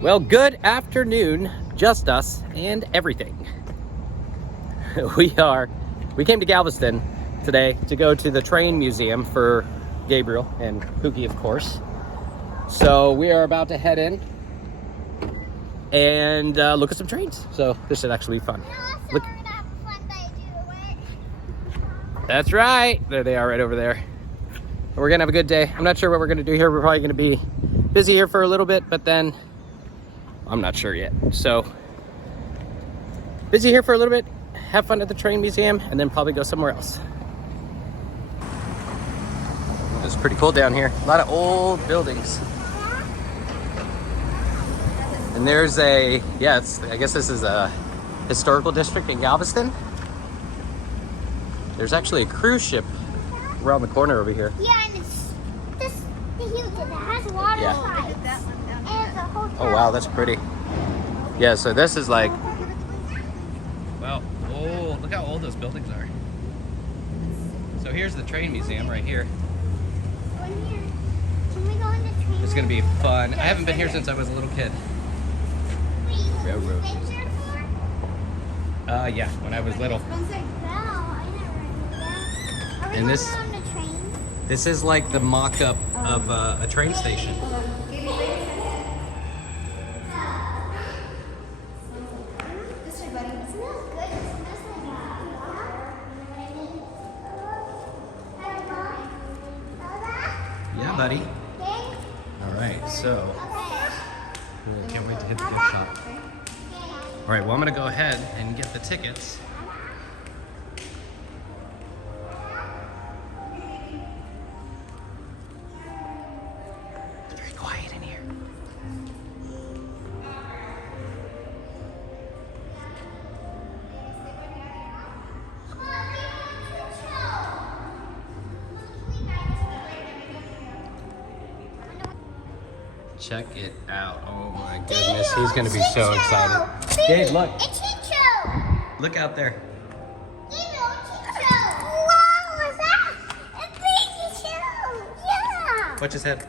Well, good afternoon, just us and everything. We came to Galveston today to go to the train museum for Gabriel and Pookie, of course. So we are about to head in and look at some trains. So this should actually be fun. Look. That's right. There they are right over there. We're gonna have a good day. I'm not sure what we're gonna do here. We're probably gonna be busy here for a little bit, but then I'm not sure yet. So busy here for a little bit, have fun at the train museum, and then probably go somewhere else. It's pretty cool down here. A lot of old buildings. And there's I guess this is a historical district in Galveston. There's actually a cruise ship around the corner over here. Yeah, and it's huge. It has water slides. And a hotel. Oh wow, that's pretty. Yeah, so this is like, wow, old. Look how old those buildings are. So here's the train museum right here. Can we go in the train? It's gonna be fun. I haven't been here since I was a little kid. Railroad. Yeah, when I was little. And this is like the mock-up of a train station. Yeah, buddy. All right, so can't wait to hit the gift shop. All right, well, I'm gonna go ahead and get the tickets. It's very quiet in here. Check it out. Oh my goodness, he's gonna be so excited. Gabe, look. It's Chicho. Look out there. Wow, what's that? It's big Chicho. Yeah. Watch his head.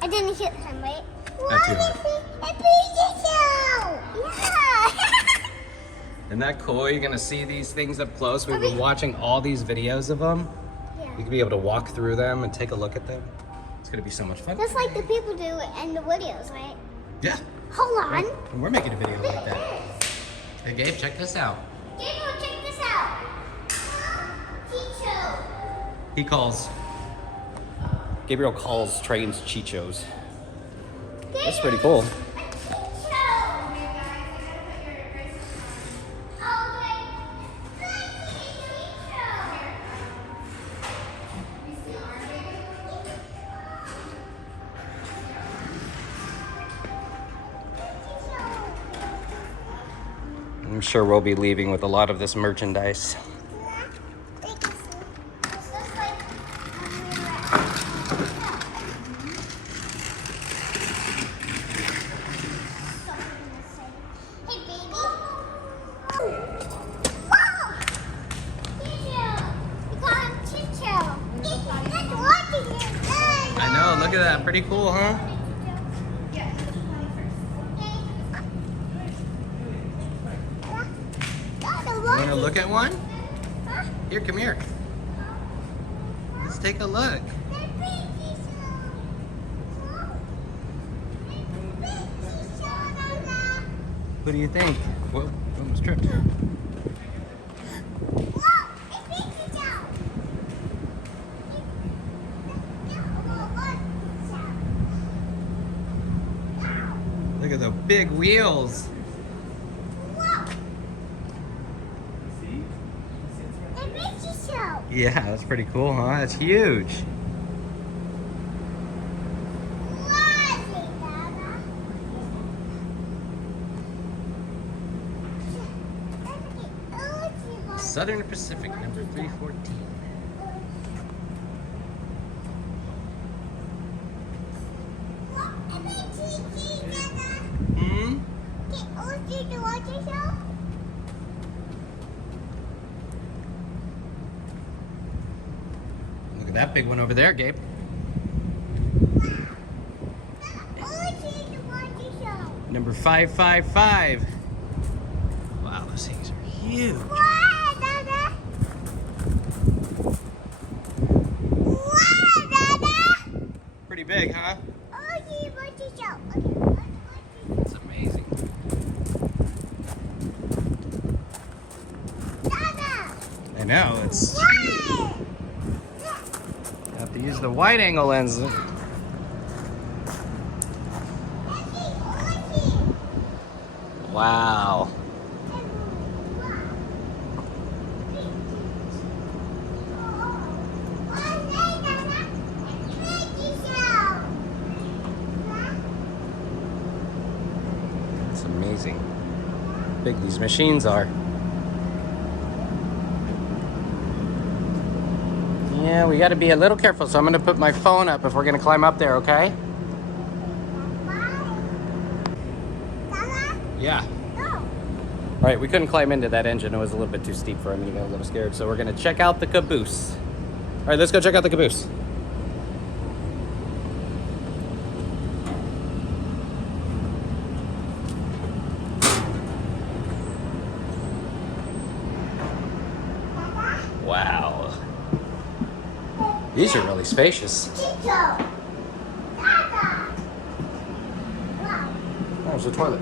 I didn't hit him, right? Not too hard. It's big Chicho. Yeah. Isn't that cool? You're gonna see these things up close. We've been watching all these videos of them. You can be able to walk through them and take a look at them. It's gonna be so much fun. Just like the people do in the videos, right? Yeah. Hold on. And we're making a video like that. Hey Gabe, check this out. Gabriel, check this out. Chicho. Gabriel calls trains chichos. That's pretty cool. I'm sure we'll be leaving with a lot of this merchandise. I know, look at that. Pretty cool, huh? You want to look at one? Here, come here. Let's take a look. What do you think? Whoa, almost tripped. Look at the big wheels. Yeah, that's pretty cool, huh? That's huge. Southern Pacific, number 314. Look at that big one over there, Gabe. Number 555. Wow, those things are huge. Wow, Dada. Wow, Dada. Pretty big, huh? Okay, what you show? Okay, It's amazing. Dada. I know, it's... Wow. You have to use the wide angle lens. Wow. It's amazing how big these machines are. Yeah, we got to be a little careful, so I'm going to put my phone up if we're going to climb up there, okay? Yeah. All right, we couldn't climb into that engine. It was a little bit too steep for him. He got a little scared, so we're going to check out the caboose. All right, let's go check out the caboose. Wow. These are really spacious. Oh, there's a toilet.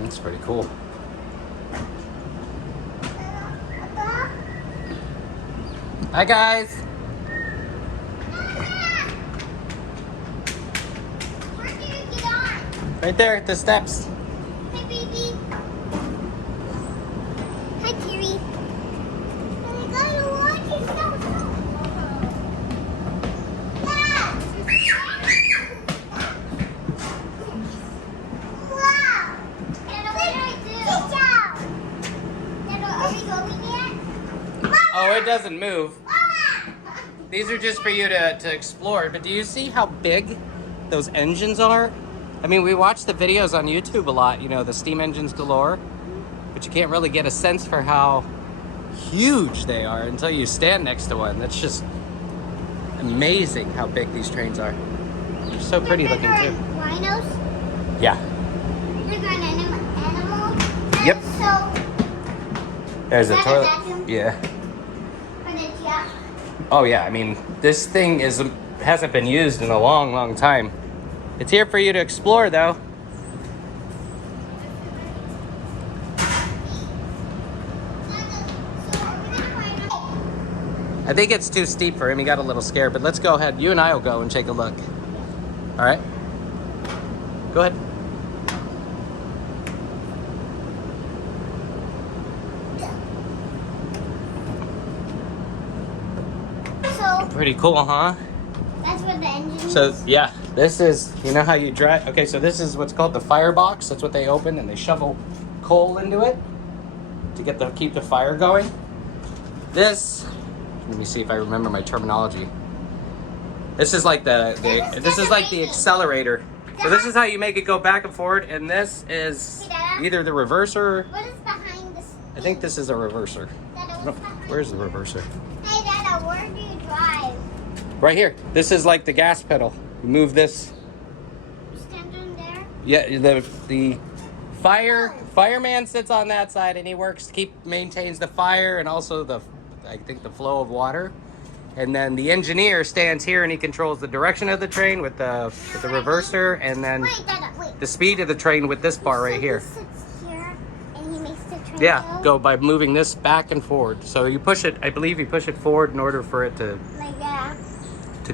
That's pretty cool. Hi guys. Where do you get on? Right there at the steps. Hi, baby. Hi, Kiri. I gotta watch it. Wow. Dada, what do I do? Dada, are we going yet? Oh, it doesn't move. These are just for you to explore, but do you see how big those engines are? I mean, we watch the videos on YouTube a lot, you know, the steam engines galore, but you can't really get a sense for how huge they are until you stand next to one. That's just amazing how big these trains are. They're so pretty looking too. Rhinos? Yeah. They're an animal. Yep. So, There's a Is that a toilet. vacuum? Yeah. for the jet. Oh yeah, I mean, this thing hasn't been used in a long, long time. It's here for you to explore, though. I think it's too steep for him. He got a little scared, but let's go ahead. You and I will go and take a look. All right? Go ahead. So Pretty cool, huh? that's what the engine So is. yeah, this is, you know how you drive, okay, so this is what's called the firebox. That's what they open, and they shovel coal into it to keep the fire going. This, let me see if I remember my terminology. This is like this is like the accelerator. So this is how you make it go back and forward, and this is either the reverser. What is behind this? I think this is a reverser. Dada, what's behind? Where's the reverser? Hey, Dada, where do you drive? Right here. This is like the gas pedal. You move this. Stand in there. Yeah, the fireman sits on that side, and he maintains the fire and also I think the flow of water. And then the engineer stands here and he controls the direction of the train with the reverser, and then Wait, Dada, wait. the speed of the train with this bar right So here. He sits here and he makes the train Yeah, go by moving this back and forward. So you push it, I believe you push it forward in order for it to like that.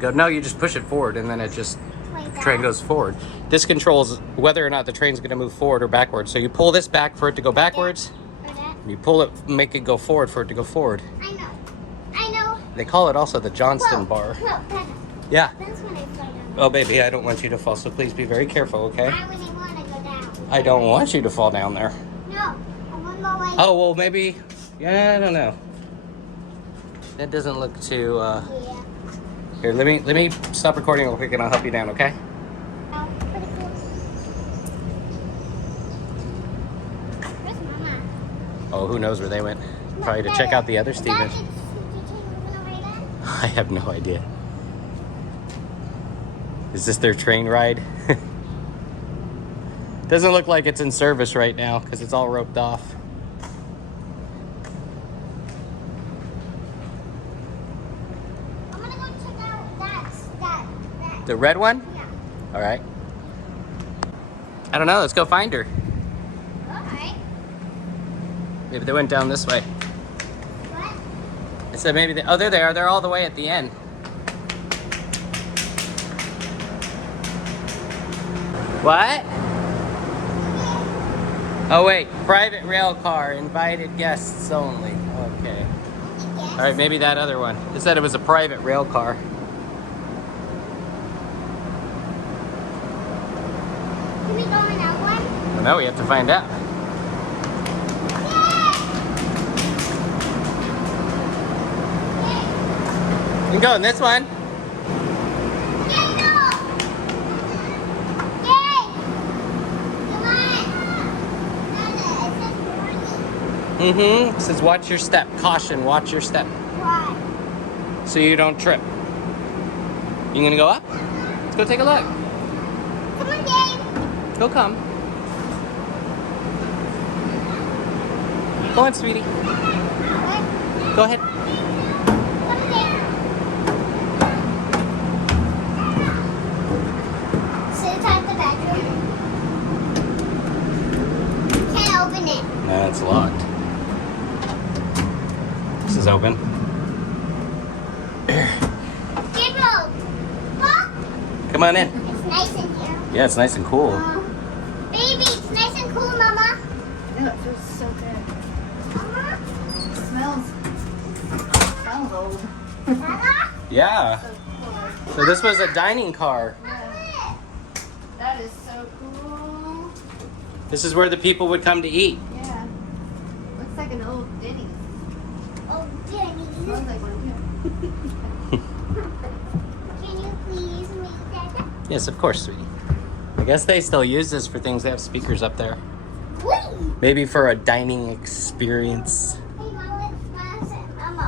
go. No, you just push it forward and then it just, Like the that. train goes forward. This controls whether or not the train's gonna move forward or backwards. So you pull this back for it to go backwards, Or that. and you pull it, make it go forward for it to go forward. I know. I know. They call it also the Johnston Whoa, bar. whoa, Dada. Yeah. That's when I fly down. Oh, baby, I don't want you to fall, so please be very careful, okay? I really want to go down. I don't want you to fall down there. No, I want to go like. Oh, well, maybe, yeah, I don't know. That doesn't look too, Yeah. Here, let me stop recording real quick and I'll help you down, okay? No. Oh, who knows where they went? Probably to check out the other Stevens. I have no idea. Is this their train ride? Doesn't look like it's in service right now because it's all roped off. I'm gonna go check out that. The red one? Yeah. All right. I don't know. Let's go find her. Alright. Maybe they went down this way. What? I said maybe they... Oh, they're there. They're all the way at the end. What? Oh, wait. Private rail car. Invited guests only. Okay. All right, maybe that other one. It said it was a private rail car. Can we go in that one? Well, now we have to find out. You can go in this one. Yay, go! Yay! Come on! It says watch your step. Caution, watch your step. Why? So you don't trip. You gonna go up? Let's go take a look. Come on, Gabe. Go come. Go on, sweetie. What? Go ahead. Come on, Gabe. So it's at the bedroom. Can't open it. No, it's locked. This is open. Gabriel, look. Come on in. It's nice in here. Yeah, it's nice and cool. Baby, it's nice and cool, Mama. No, it feels so good. Mama? It smells old. Mama? Yeah. So cool. So this was a dining car. That is so cool. This is where the people would come to eat. Yeah. Looks like an old Denny's. Oh, Jenny. Smells like one Can you please make that? Yes, of course, sweetie. I guess they still use this for things. They have speakers up there. Whee! Maybe for a dining experience. Hey, Mama,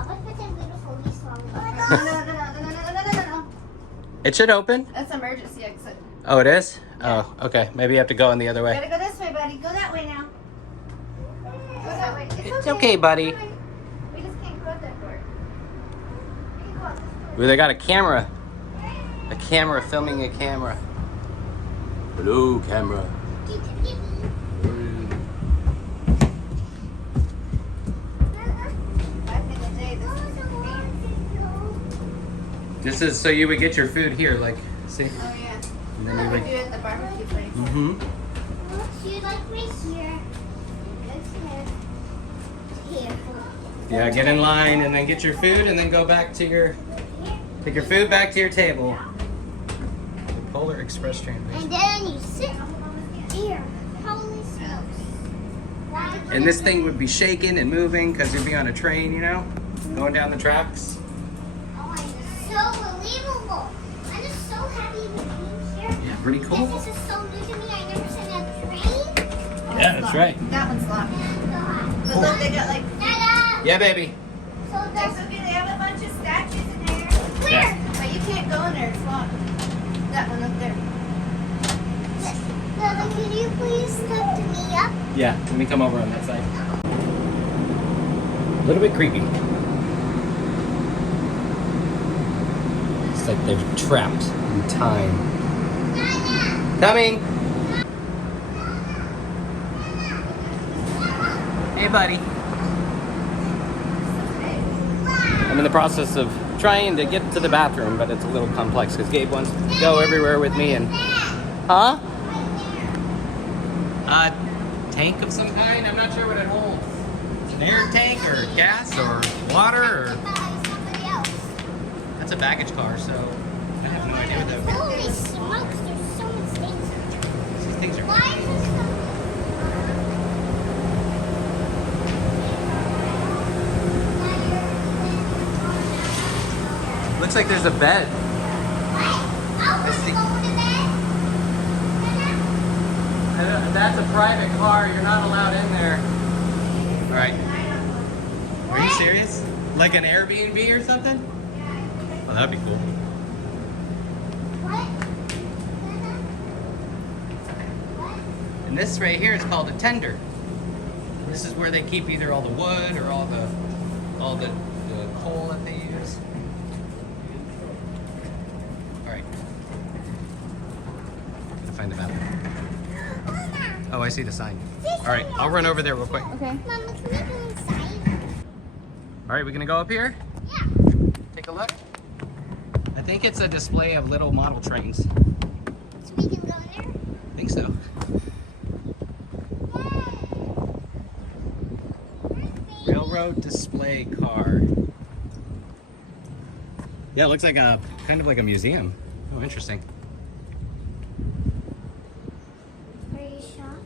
let's put that beautiful wee song too. on. No. It should open. That's emergency exit. Oh, it is? Oh, okay. Maybe you have to go in the other way. Gotta go this way, buddy. Go that way now. Go that way. It's okay, buddy. We just can't go out that door. We can go out this door. Ooh, they got a camera. A camera filming a camera. Hello, camera. Back in the day, this was This is so you would get your food here, like, see? Oh, yeah. And then We you would would... do it at the barbecue place. Mm-hmm. She like right here. Here. Yeah, get in line and then get your food and then go back to your... Take your food back to your table. The Polar Express train. And then you sit here. Holy smokes. And this thing would be shaking and moving because you'd be on a train, you know? Going down the tracks. Oh, it's so believable. I'm just so happy to be here. Yeah, pretty cool. This is so new to me. I never seen a train. Yeah, that's right. That one's locked. But Cool. look, they got like. Dada. Yeah, baby. So That's that's okay. They have a bunch of statues in there. where? But you can't go in there. It's locked. That one up there. Dada, can you please lift me up? Yeah, let me come over on that side. A little bit creepy. It's like they're trapped in time. Dada. Coming. Hey, buddy. I'm in the process of trying to get to the bathroom, but it's a little complex because Gabe wants to go everywhere with me and... Huh? A tank of some kind? I'm not sure what it holds. It's an air tank or gas or water or... Somebody else. That's a baggage car, so I have no idea what that would Holy smokes, there's so much things. be. These things are... Why is this so... Looks like there's a bed. That's a private car. You're not allowed in there. All right. Are you serious? Like an Airbnb or something? Oh, that'd be cool. What? And this right here is called a tender. This is where they keep either all the wood or all the coal that they use. All right. Gotta find the map. Oh, I see the sign. All right, I'll run over there real quick. Okay. Mama, can we go inside? All right, we gonna go up here? Yeah. Take a look. I think it's a display of little model trains. So we can go in there? I think so. Railroad display car. Yeah, it looks like a kind of like a museum. Oh, interesting. Are you sure?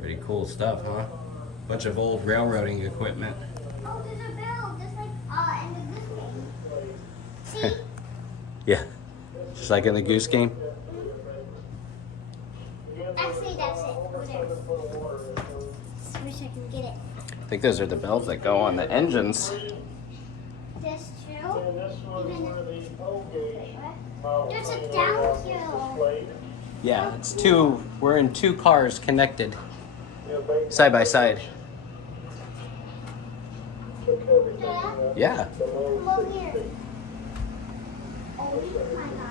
Pretty cool stuff, huh? Bunch of old railroading equipment. Oh, there's a bell, just like in the Goose Game. See? Yeah, just like in the Goose Game. Actually, that's it. Over there. Just wish I could get it. I think those are the bells that go on the engines. That's true. There's a downhill. Yeah, it's two. We're in two cars connected, side by side. Yeah? Yeah. Come over here. Oh my god.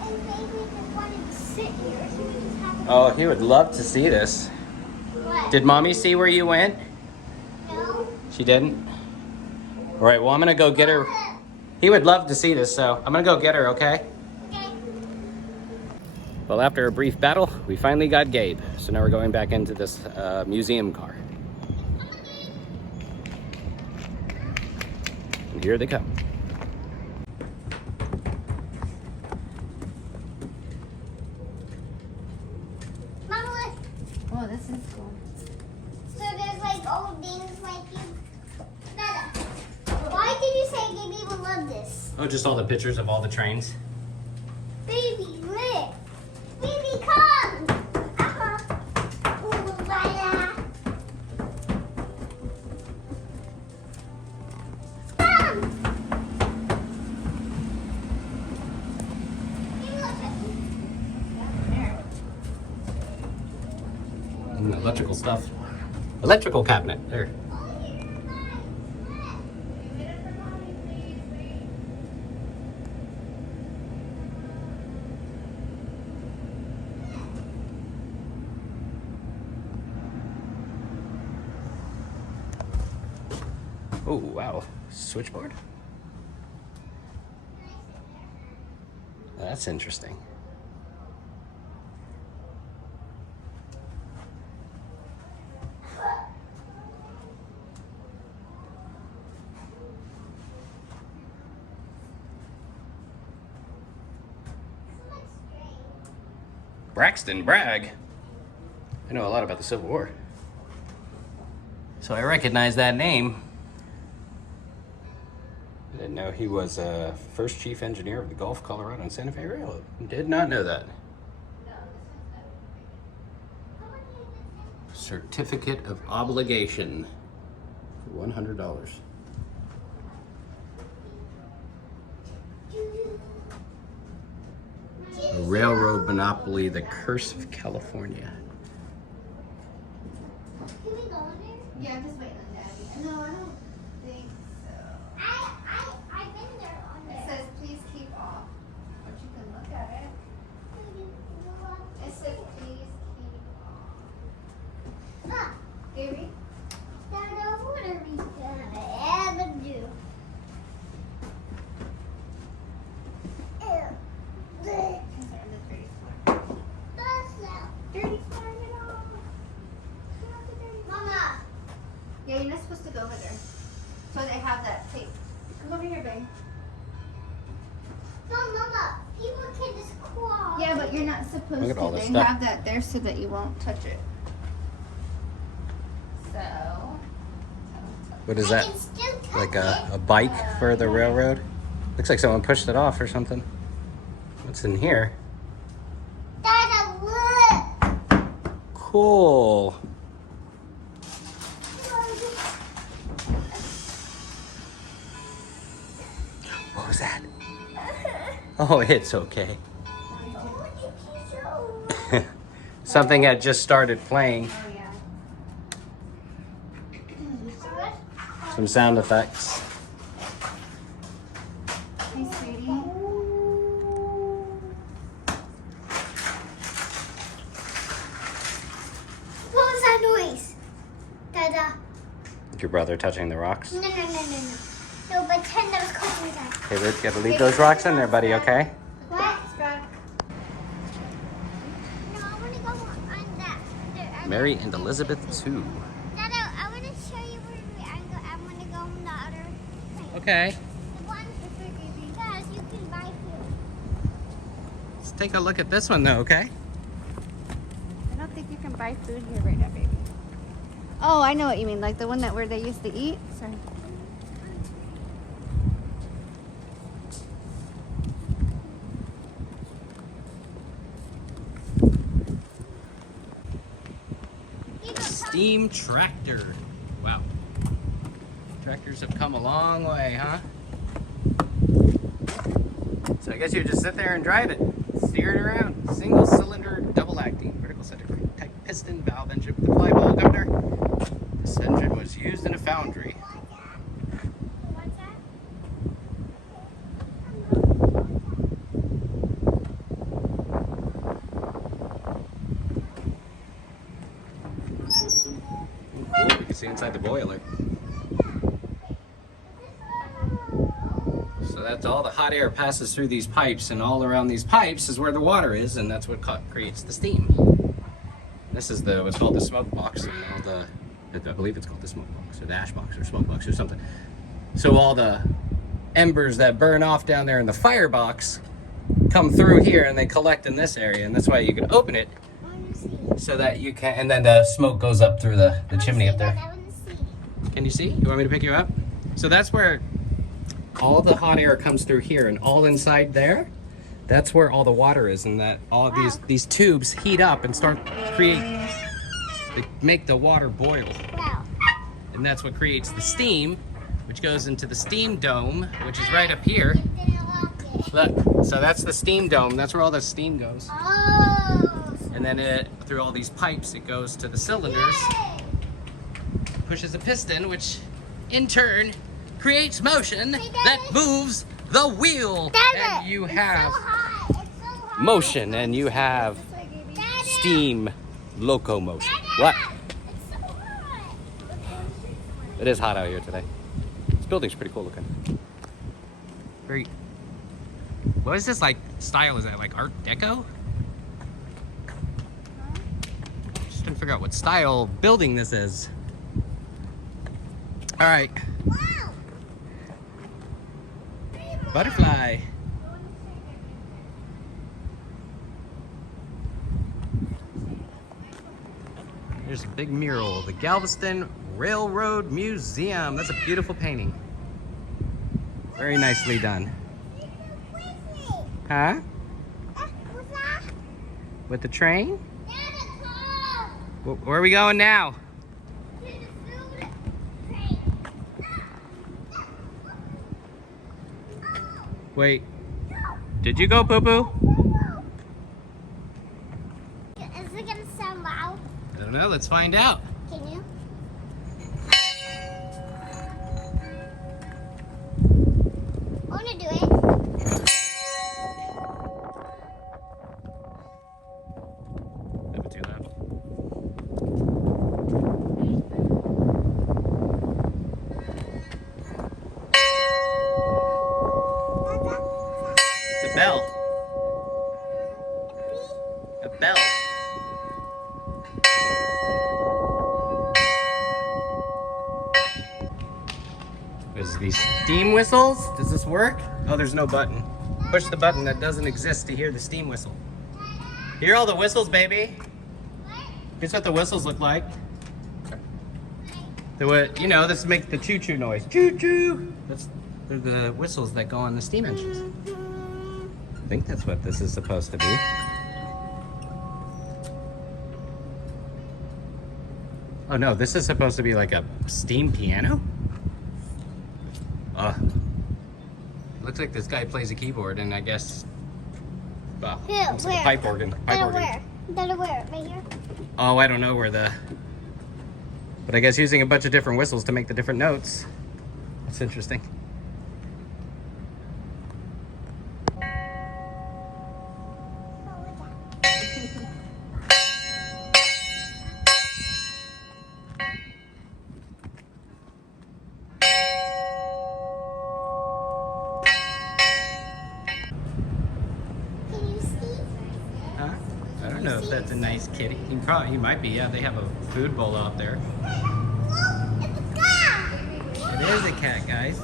And maybe just wanted to sit here. So we just have a Oh, he would love to see this. what? Did Mommy see where you went? No? She didn't? All right, well, I'm gonna go get her. He would love to see this, so I'm gonna go get her, okay? Okay. Well, after a brief battle, we finally got Gabe. So now we're going back into this museum car. And here they come. Mama, look. Oh, this is cool. So there's like old things like you. Nada. Why did you say Gaby would love this? Oh, just all the pictures of all the trains. Baby, look. Baby, come. Ooh, Lila. Come. Baby, look at me. Electrical stuff. Electrical cabinet, there. Oh, wow. Switchboard? That's interesting. Braxton Bragg. I know a lot about the Civil War. So I recognize that name. I didn't know he was first chief engineer of the Gulf, Colorado and Santa Fe Railroad. Did not know that. Certificate of obligation for $100. A railroad monopoly, the curse of California. Can we go in there? Yeah, I'm just waiting on Daddy. No, I don't think so. I've been there on It there. says please keep off, but you can look at it. It says please keep off. Look, Gary? Dada, what are we gonna ever do? These are in the 30th floor. That's not 30th floor, get off. Get off the 30th floor. Mama. Yeah, you're not supposed to go over there. So they have that tape. Come over here, babe. No, Mama. People can just crawl. Yeah, but you're not supposed Look at to. all this They stuff. have that there so that you won't touch it. So. What is I that? can still like a bike for the railroad. Looks like someone pushed it off or something. What's in here? Dada, look. Cool. What was that? Oh, it's okay. Something had just started playing. Oh, yeah. Some sound effects. Hey, sweetie. What was that noise? Dada. Your brother touching the rocks? No. No, pretend there was coffee inside. Okay, Luke, gotta leave those rocks in there, buddy, okay? What? Scott. No, I want to go on that. Mary and Elizabeth too. Dada, I want to show you where I want to go on the other thing. Okay. The one because you can buy food. Let's take a look at this one though, okay? I don't think you can buy food here right now, baby. Oh, I know what you mean. Like the one that where they used to eat. Sorry. Steam tractor. Wow. Tractors have come a long way, huh? So I guess you just sit there and drive it. Steer it around. Single cylinder, double acting, vertical center type piston valve engine with a fly ball governor. This engine was used in a foundry. What's that? Cool, you can see inside the boiler. So that's all the hot air passes through these pipes, and all around these pipes is where the water is, and that's what creates the steam. This is what's called the smoke box, and all the, I believe it's called the smoke box, or the ash box, or smoke box, or something. So all the embers that burn off down there in the firebox come through here, and they collect in this area, and that's why you can open it, I want to see. so that you can, and then the smoke goes up through the chimney up there. I want to see. Can you see? You want me to pick you up? So that's where all the hot air comes through here, and all inside there, that's where all the water is, and that all of these tubes heat up and start they make the water boil. Wow. And that's what creates the steam, which goes into the steam dome, which is right up here. You didn't lock it. Look, so that's the steam dome. That's where all the steam goes. Oh. And then through all these pipes, it goes to the cylinders, pushes a piston, which in turn creates motion that moves the wheel. And you have It's so hot. It's so hot. motion, and you have Dada. steam locomotion. What? It's so hot. It is hot out here today. This building's pretty cool looking. Very. What is this like style? Is that like Art Deco? Just trying to figure out what style building this is. All right, Wow. butterfly. There's a big mural, the Galveston Railroad Museum. That's a beautiful painting. Very nicely done. Huh? What's that? With the train? Dada, come. Where are we going now? To the food train. Wait, did you go poo-poo? Is it gonna sound loud? I don't know, let's find out. Can you? I wanna do it. That was too loud. It's a bell. A bell. There's these steam whistles. Does this work? Oh, there's no button. Push the button that doesn't exist to hear the steam whistle. Hear all the whistles, baby. Here's what the whistles look like. The what? You know, this make the choo-choo noise. Choo-choo. They're the whistles that go on the steam engines. I think that's what this is supposed to be. Oh no, this is supposed to be like a steam piano? Looks like this guy plays a keyboard and I guess, well, Here, looks like a where? pipe organ. Pipe organ. Where? Right here? Oh, I don't know where but I guess using a bunch of different whistles to make the different notes. That's interesting. Can you see? Huh? I don't know if that's a nice kitty. He might be. Yeah, they have a food bowl out there. Whoa, it's a cat! It is a cat, guys.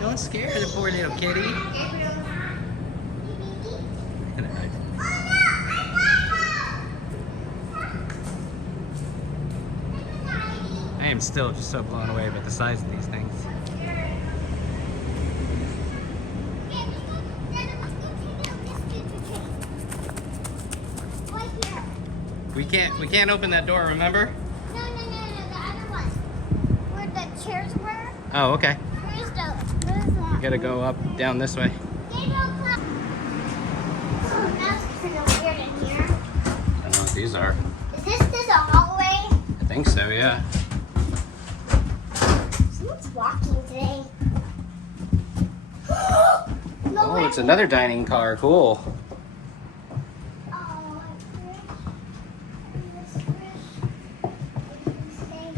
Don't scare the poor little kitty. I am still just so blown away by the size of these things. We can't open that door, remember? No, the other one. Where the chairs were. Oh, okay. Where's that? We gotta go up, down this way. They don't come. Oh, that's kind of weird in here. I don't know what these are. Is this a hallway? I think so, yeah. Someone's walking today. No Oh, way. it's another dining car. Cool. Oh, it's rich. Hey,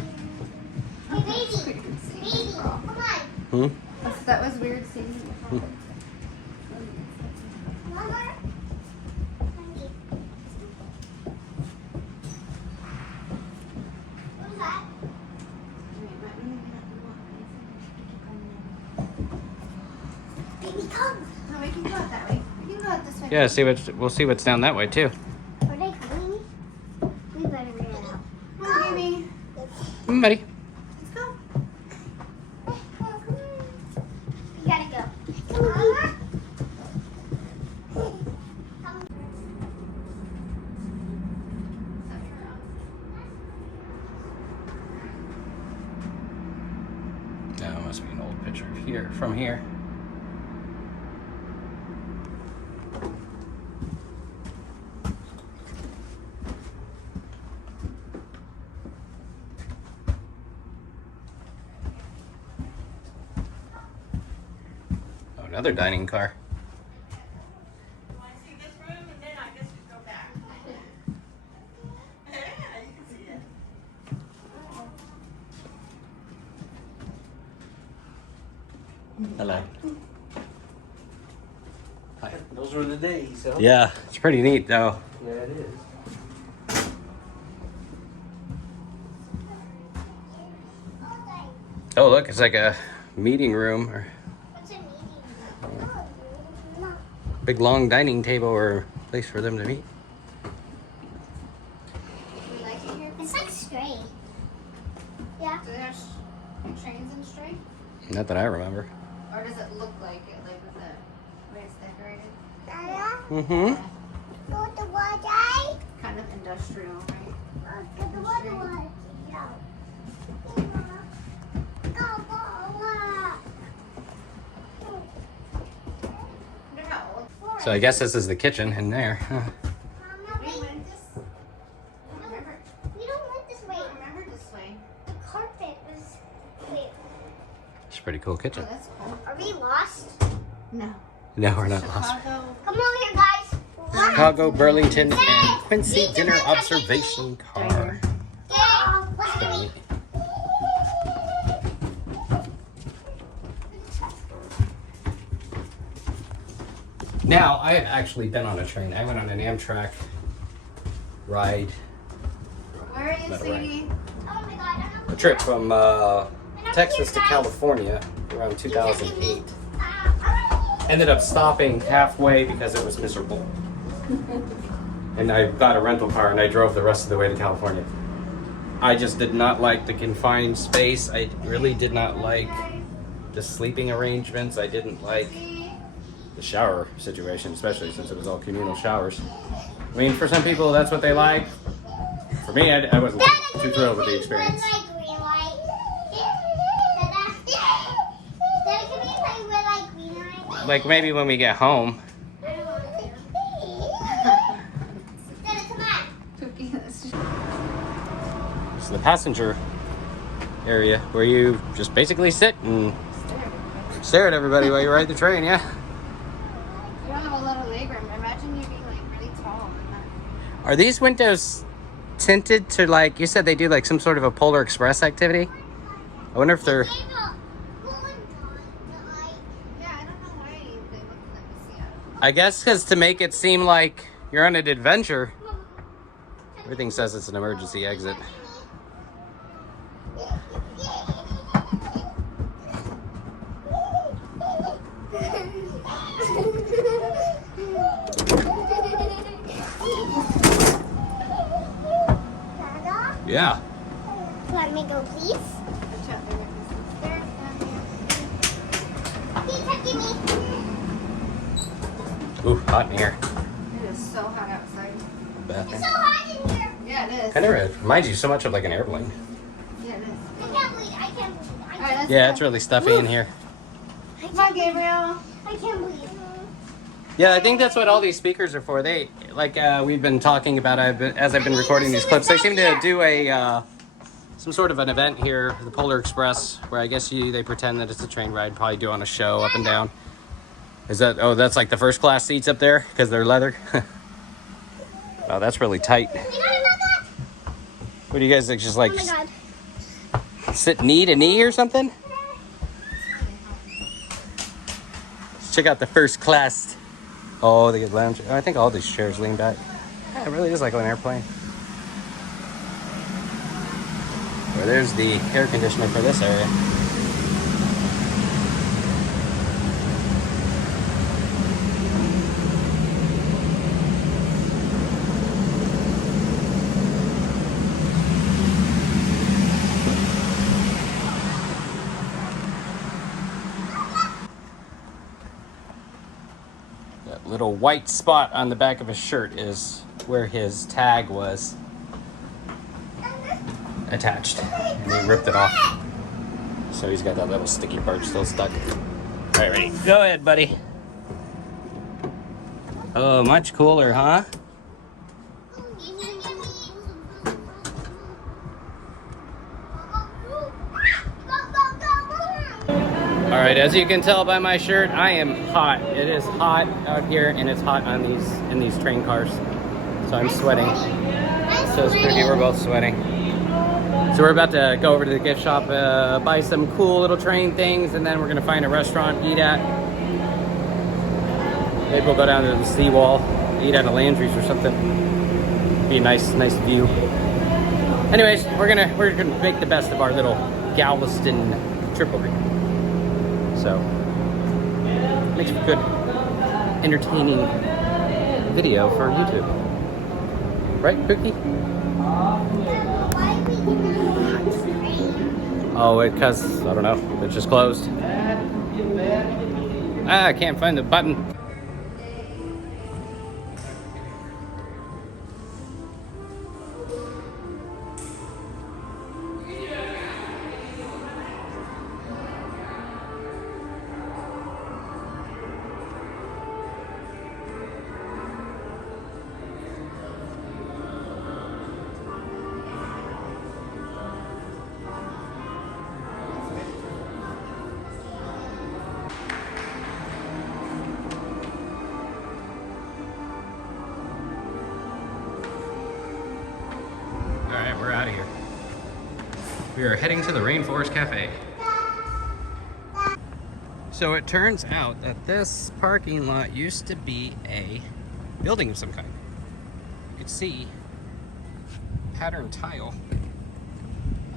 baby, come on. Hmm? That was weird seeing you. Mama. Honey. Who's that? Baby, come. No, we can go out that way. We can go out this way. Yeah, we'll see what's down that way too. Are they coming? We better get out. Come on, baby. Come on, buddy. Let's go. We gotta go. Come on. No, it must be an old picture here, from here. Oh, another dining car. Hello. Hi. Those were the days, huh? Yeah, it's pretty neat though. Yeah, it is. Oh, look, it's like a meeting room or What's a meeting? Oh, no. big long dining table or place for them to meet. We like it here. It's like Stray. Yeah. Do they have trains in Stray? Not that I remember. Or does it look like it, like with the way it's decorated? Mm-hmm. Go to water. Kind of industrial, right? Go to water. Yeah. Go, Wonder how old. So I guess this is the kitchen in there. Huh. We went this. Remember? We don't went this way. Remember this way. The carpet was. Wait, It's a pretty cool Oh, kitchen. that's cool. are we lost? No. No, we're not lost. Chicago. Come over here, guys. What? Chicago, Burlington, and Hey, Quincy we dinner can look at observation car. Diner. Yeah, what's the meeting? Now, I had actually been on a train. I went on an Amtrak ride, Where are you, Not sweetie? Oh my God, I don't a trip from Texas to California around 2008. Ended up stopping halfway because it was miserable. And I got a rental car and I drove the rest of the way to California. I just did not like the confined space. I really did not like the sleeping arrangements. I didn't like the shower situation, especially since it was all communal showers. I mean, for some people, that's what they like. For me, I wasn't too thrilled with the experience. Like maybe when we get home. So the passenger area where you just basically sit and stare at everybody while you ride the train, yeah. You don't have a lot of legroom. Imagine you being like really tall. Are these windows tinted to, like, you said they do like some sort of a Polar Express activity? I wonder if they're... Yeah, I don't know why they look like this yet. I guess because to make it seem like you're on an adventure. Everything says it's an emergency exit. Yeah. Let me go, please. Please give me. Ooh, hot in here. It is so hot outside. It's so hot in here. Yeah, it is. Kind of reminds you so much of like an airplane. Yeah, it is. I can't believe. Alright, let's Yeah, go. it's really stuffy in here. Come on, Gabriel. I can't believe. Yeah, I think that's what all these speakers are for. They, like we've been talking about, as I've been recording these clips, they seem to do a some sort of an event here, the Polar Express, where I guess they pretend that it's a train ride, probably doing a show up and down. Is that, oh, that's like the first class seats up there because they're leather? Oh, that's really tight. What do you guys like, just like Oh my God. sit knee to knee or something? Let's check out the first class. Oh, they get lounge. Oh, I think all these chairs lean back. Yeah, it really is like an airplane. Well, there's the air conditioner for this area. That little white spot on the back of his shirt is where his tag was attached, and he ripped it off. So he's got that little sticky part still stuck. All right, ready? Go ahead, buddy. Oh, much cooler, huh? All right, as you can tell by my shirt, I am hot. It is hot out here, and it's hot on in these train cars. So I'm sweating. So it's Cookie, we're both sweating. So we're about to go over to the gift shop, buy some cool little train things, and then we're gonna find a restaurant to eat at. Maybe we'll go down to the seawall, eat at a Landry's or something. Be a nice view. Anyways, we're gonna make the best of our little Galveston trip over here. So makes a good, entertaining video for YouTube, right, Cookie? Oh, because I don't know, it's just closed. I can't find the button. Alright, we're out of here. We are heading to the Rainforest Cafe. So it turns out that this parking lot used to be a building of some kind. You could see patterned tile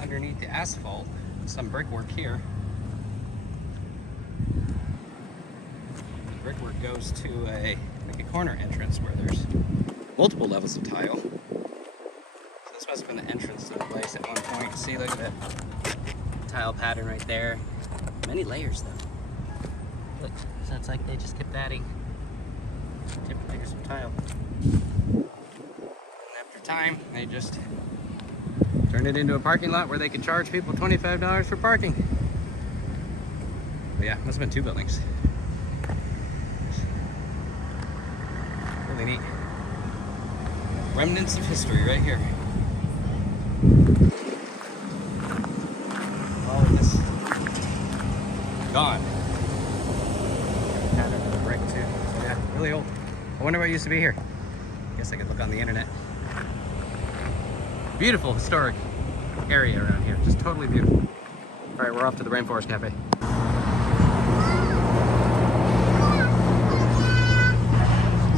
underneath the asphalt, some brickwork here. The brickwork goes to like a corner entrance where there's multiple levels of tile. This must have been the entrance to the place at one point. See, look at that tile pattern right there. Many layers though. Look, so it's like they just kept adding different layers of tile. And after time, they just turned it into a parking lot where they could charge people $25 for parking. But yeah, must have been 2 buildings. Really neat. Remnants of history right here. All of this gone. Pattern of the brick too. So yeah, really old. I wonder what used to be here. Guess I could look on the internet. Beautiful historic area around here. Just totally beautiful. All right, we're off to the Rainforest Cafe.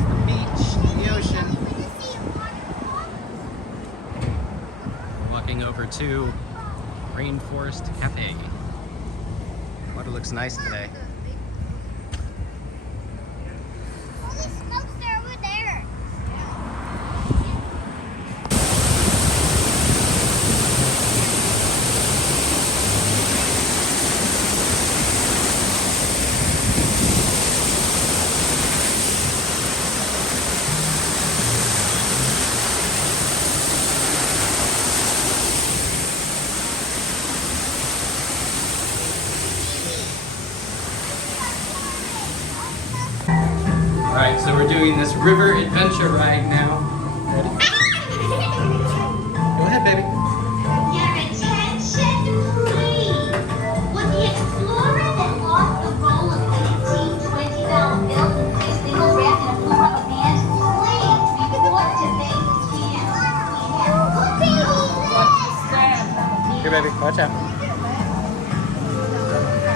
The beach, the ocean. We're walking over to Rainforest Cafe. Water looks nice today. Holy smokes, they're over there. All right, so we're doing this river adventure ride now. Ready? Go ahead, baby. Your attention, please. Would the explorer that lost the roll of $18, $20 bills and placed single wrapped in a blue rubber band please report to base camp? Here, baby, watch out.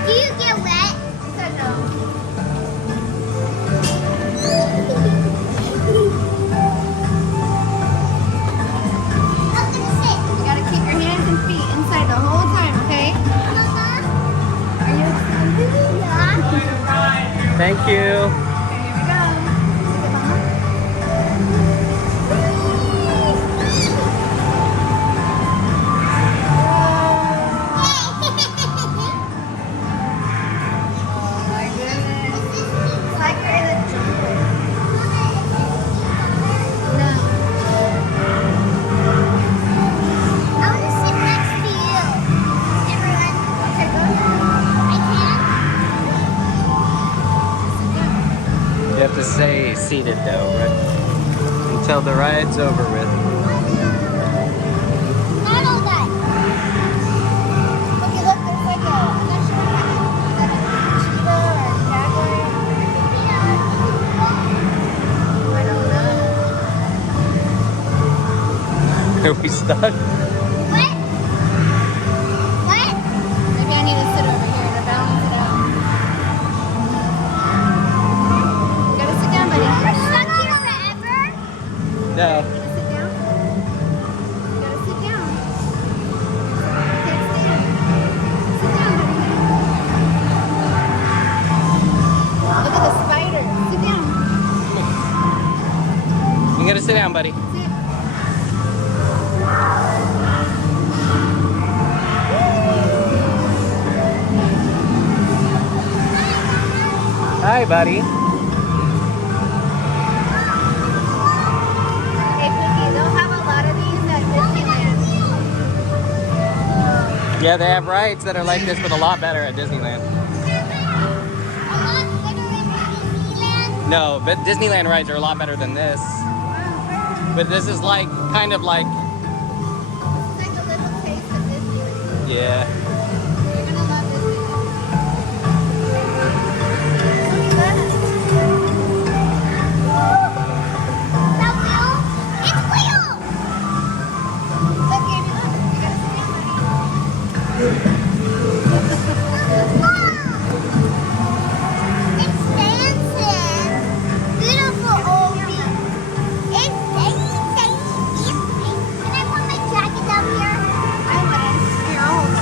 Do you get wet? I'm gonna sit. You gotta keep your hands and feet inside the whole time, okay? Mama. Are you excited? Yeah. Thank you. Okay, here we go. Look at Mama. Oh my goodness. It's like you're in a jungle. No. I want to sit next to you. Everyone. Okay, go ahead. I You have to stay seated though, right? Until the ride's over with. can. Not all that. Okay, look, there's like a, I'm not sure what that is. Cheetah or jaguar? I don't know. Are we stuck? What? What? Maybe I need to sit over here to balance it out. You gotta sit down, buddy. We're stuck here forever? No. You gotta sit down. You gotta sit down. You can't stand. Sit down, buddy. Look at the spider. Sit down. You gotta sit down, buddy. Sit. Hi, buddy. Hey, Cookie, they'll have a lot of these at Disneyland. Yeah, they have rides that are like this, but a lot better at Disneyland. A lot better than Disneyland. No, but Disneyland rides are a lot better than this. But this is like, kind of like, It's like a little taste of Disneyland. yeah. You're gonna love Disneyland. That wheel? It's wheel! Look, Amy, look. You gotta sit down, It's dancing. Beautiful, Obi. It's dancing. Can I put my jacket down here? buddy. I wouldn't. You're old.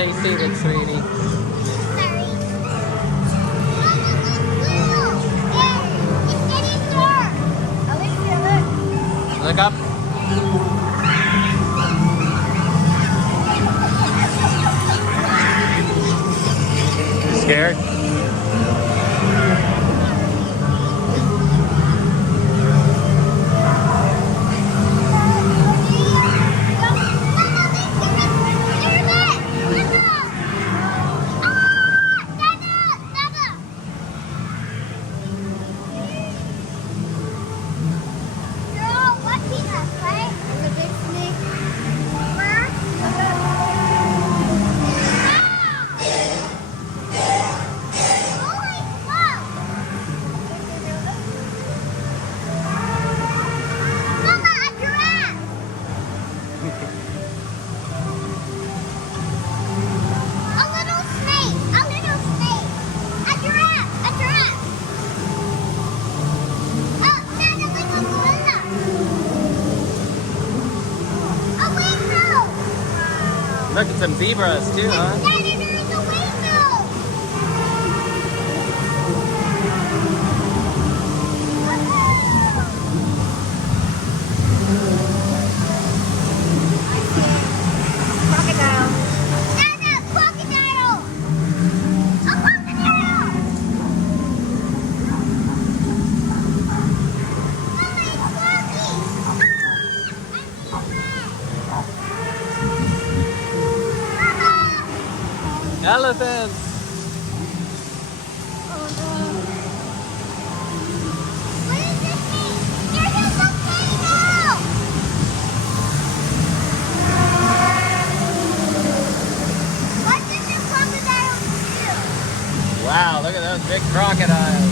they see it, sweetie. Sorry. It's getting dark. Look up. You scared? Look at some zebras too, huh? Elephants! What does this mean? There's a volcano! What does the crocodile do? Wow, look at those big crocodiles.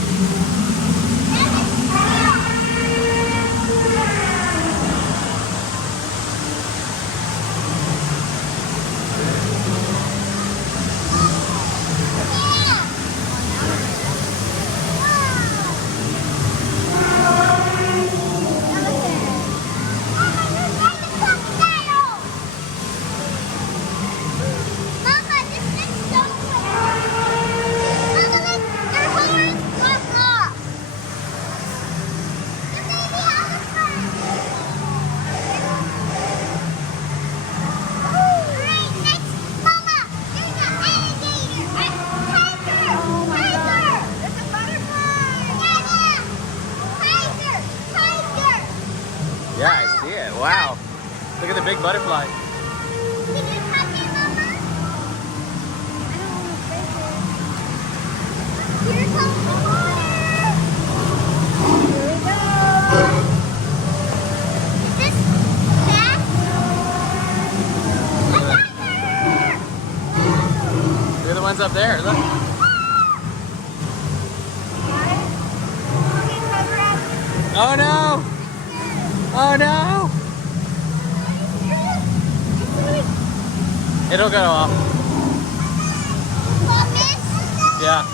Yeah, I see it. Wow. Look at the big butterfly. Can you touch it, Mama? I don't want to break it. Here comes the water. Here we go. Is this fast? I got her. They're the ones up there. Look. Oh no! Oh no! It'll go off. Yeah.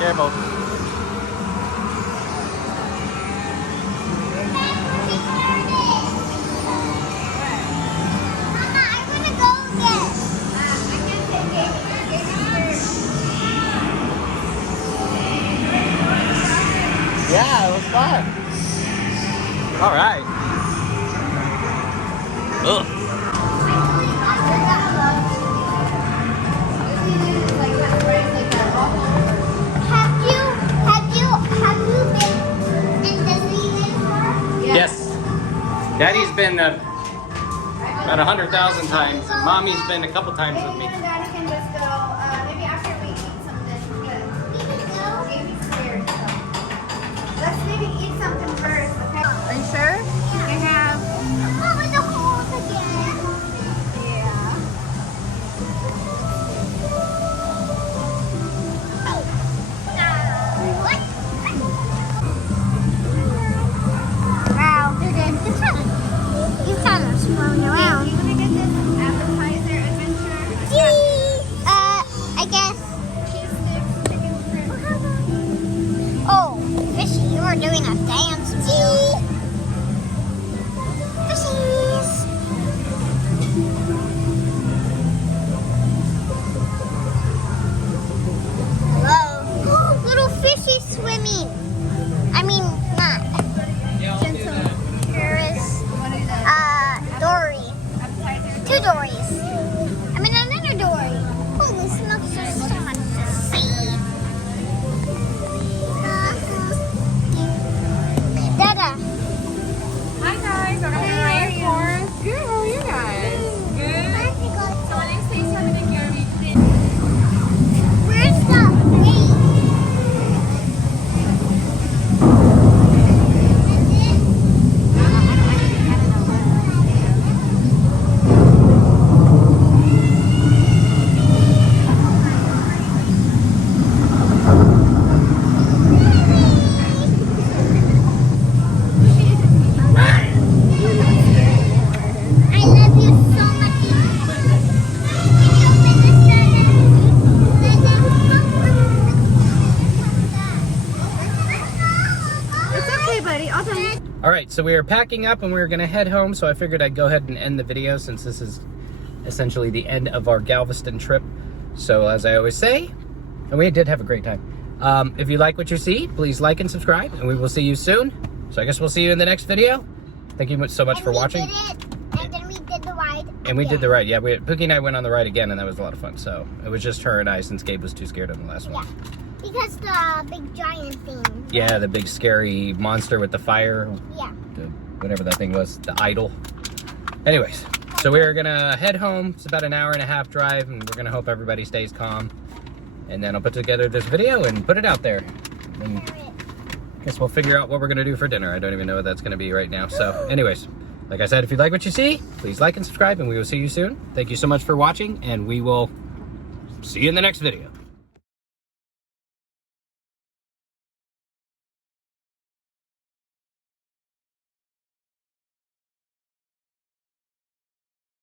Careful. Yeah, it was fun. All right. Ugh. Daddy's been about 100,000 times, and Mommy's been a couple times with me. Maybe Daddy can just go, maybe after we eat something, because Amy's scared, so. Let's maybe eat something first, okay? Are you sure? You can have... Oh, in the holes again. Yeah. What? Wow, you're good. You kind of swirling around. You want to get this appetizer adventure? I guess. Cheese sticks, chicken strips. Oh, Fishy, you are doing a dance. Fishies. Hello. Little fishy swimming. I mean, not. Here is Dory. Appetizer. Two Dories. I mean, another Dory. Oh, this smells so much the same. Dada. Hi guys, I'm from Rainforest. Good, how are you guys? Good. So Alexei's having a care of you today. Where's the bait? I love you so much. Can you open this, Dada? It's okay, buddy. I'll tell you. All right, so we are packing up and we were gonna head home, so I figured I'd go ahead and end the video since this is essentially the end of our Galveston trip. So as I always say, and we did have a great time. If you like what you see, please like and subscribe, and we will see you soon. So I guess we'll see you in the next video. Thank you so much for watching. And then we did the ride. And we did again. the ride, yeah. Pookie and I went on the ride again, and that was a lot of fun. So it was just her and I, since Gabe was too scared of the last one. Yeah. Because the big giant thing. Yeah, the big scary monster with the fire, Yeah. whatever that thing was, the idol. Anyways, so we're gonna head home. It's about an hour-and-a-half drive, and we're gonna hope everybody stays calm. And then I'll put together this video and put it out there. And I guess we'll figure out what we're gonna do for dinner. I don't even know what that's gonna be right now. So anyways, like I said, if you like what you see, please like and subscribe, and we will see you soon. Thank you so much for watching, and we will see you in the next video.